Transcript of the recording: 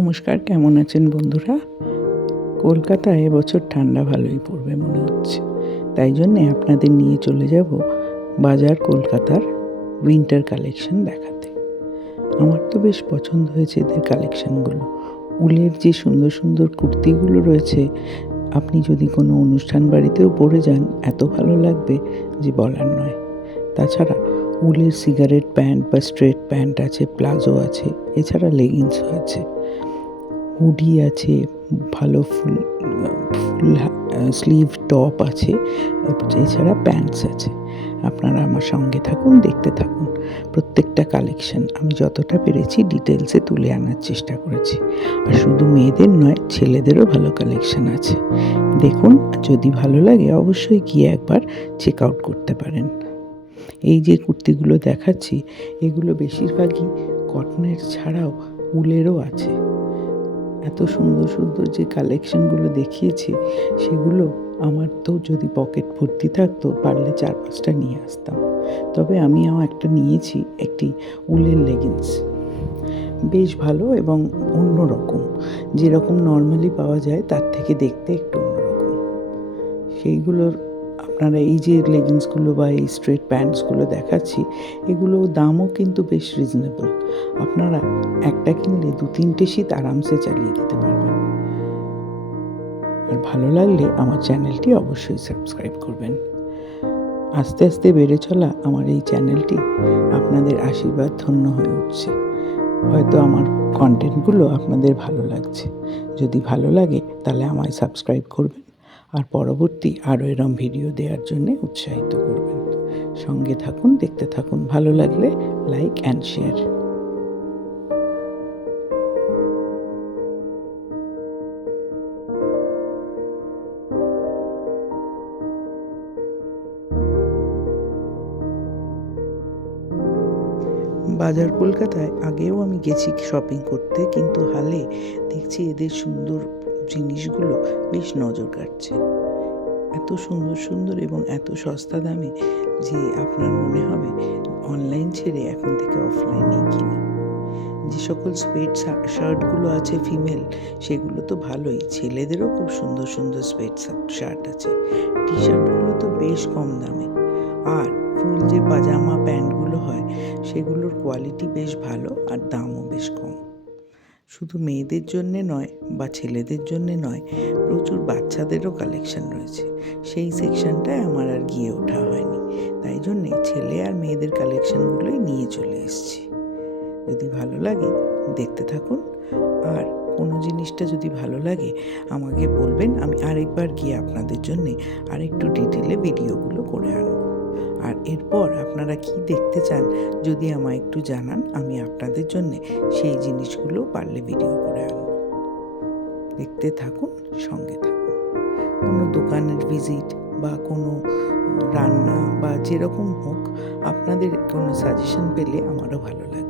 নমস্কার, কেমন আছেন বন্ধুরা? কলকাতায় এবছর ঠান্ডা ভালোই পড়বে মনে হচ্ছে। তাই জন্যে আপনাদের নিয়ে চলে যাব বাজার কলকাতার উইন্টার কালেকশন দেখাতে। আমার তো বেশ পছন্দ হয়েছে এদের কালেকশানগুলো। উলের যে সুন্দর সুন্দর কুর্তিগুলো রয়েছে, আপনি যদি কোনো অনুষ্ঠান বাড়িতেও পরে যান এত ভালো লাগবে যে বলার নয়। তাছাড়া উলের সিগারেট প্যান্ট বা স্ট্রেট প্যান্ট আছে, প্লাজো আছে, এছাড়া লেগিংসও আছে, হুডি আছে, ভালো ফুল স্লিভ টপ আছে, এছাড়া প্যান্টস আছে। আপনারা আমার সঙ্গে থাকুন, দেখতে থাকুন। প্রত্যেকটা কালেকশন আমি যতটা পেরেছি ডিটেলসে তুলে আনার চেষ্টা করেছি। আর শুধু মেয়েদের নয়, ছেলেদেরও ভালো কালেকশন আছে। দেখুন, যদি ভালো লাগে অবশ্যই গিয়ে একবার চেক আউট করতে পারেন। এই যে কুর্তিগুলো দেখাচ্ছি, এগুলো বেশিরভাগই কটনের ছাড়াও উলেরও আছে। এত সুন্দর সুন্দর যে কালেকশনগুলো দেখিয়েছি, সেগুলো আমার তো যদি পকেট ভর্তি থাকতো পারলে 4-5টা নিয়ে আসতাম। তবে আমিও একটা নিয়েছি, একটি উলের লেগিংস। বেশ ভালো এবং অন্যরকম, যেরকম নর্মালি পাওয়া যায় তার থেকে দেখতে একটু অন্যরকম। সেইগুলোর আপনারা এই যে লেগিংসগুলো বা এই স্ট্রেট প্যান্টসগুলো দেখাচ্ছি, এগুলো দামও কিন্তু বেশ রিজনেবল। আপনারা একটা কিনলে 2-3টে শীত আরামসে চালিয়ে দিতে পারবেন। আর ভালো লাগলে আমার চ্যানেলটি অবশ্যই সাবস্ক্রাইব করবেন। আস্তে আস্তে বেড়ে চলা আমার এই চ্যানেলটি আপনাদের আশীর্বাদ ধন্য হয়ে উঠছে। হয়তো আমার কন্টেন্টগুলো আপনাদের ভালো লাগছে। যদি ভালো লাগে তাহলে আমায় সাবস্ক্রাইব করবেন, আর পরবর্তী আরও এরম ভিডিও দেওয়ার জন্যে উৎসাহিত করবেন। সঙ্গে থাকুন, দেখতে থাকুন। ভালো লাগলে লাইক অ্যান্ড শেয়ার। বাজার কলকাতায় আগেও আমি গেছি শপিং করতে, কিন্তু হালে দেখছি এদের সুন্দর জিনিসগুলো বেশ নজর কাটছে। এত সুন্দর সুন্দর এবং এত সস্তা দামে যে আপনার মনে হবে অনলাইন ছেড়ে এখন থেকে অফলাইনেই কিনি। যে সকল সোয়েট শার্টগুলো আছে ফিমেল, সেগুলো তো ভালোই। ছেলেদেরও খুব সুন্দর সুন্দর সোয়েট শার্ট আছে। টি শার্টগুলো তো বেশ কম দামে। আর ফুল যে পাজামা প্যান্টগুলো হয়, সেগুলোর কোয়ালিটি বেশ ভালো আর দামও বেশ কম। শুধু মেয়েদের জন্যে নয় বা ছেলেদের জন্যে নয়, প্রচুর বাচ্চাদেরও কালেকশন রয়েছে। সেই সেকশনটায় আমার আর গিয়ে ওঠা হয়নি, তাই জন্যে ছেলে আর মেয়েদের কালেকশনগুলোই নিয়ে চলে এসেছি। যদি ভালো লাগে দেখতে থাকুন, আর কোনো জিনিসটা যদি ভালো লাগে আমাকে বলবেন, আমি আরেকবার গিয়ে আপনাদের জন্যে আরেকটু ডিটেলে ভিডিওগুলো করে আনবো। আর এরপর আপনারা কি দেখতে চান যদি আমায় একটু জানান, আমি আপনাদের জন্যে সেই জিনিসগুলো পারলে ভিডিও করে আনবো। দেখতে থাকুন, সঙ্গে থাকুন। কোনো দোকানের ভিজিট বা কোনো রান্না বা যেরকম হোক, আপনাদের কোনো সাজেশন পেলে আমারও ভালো লাগে।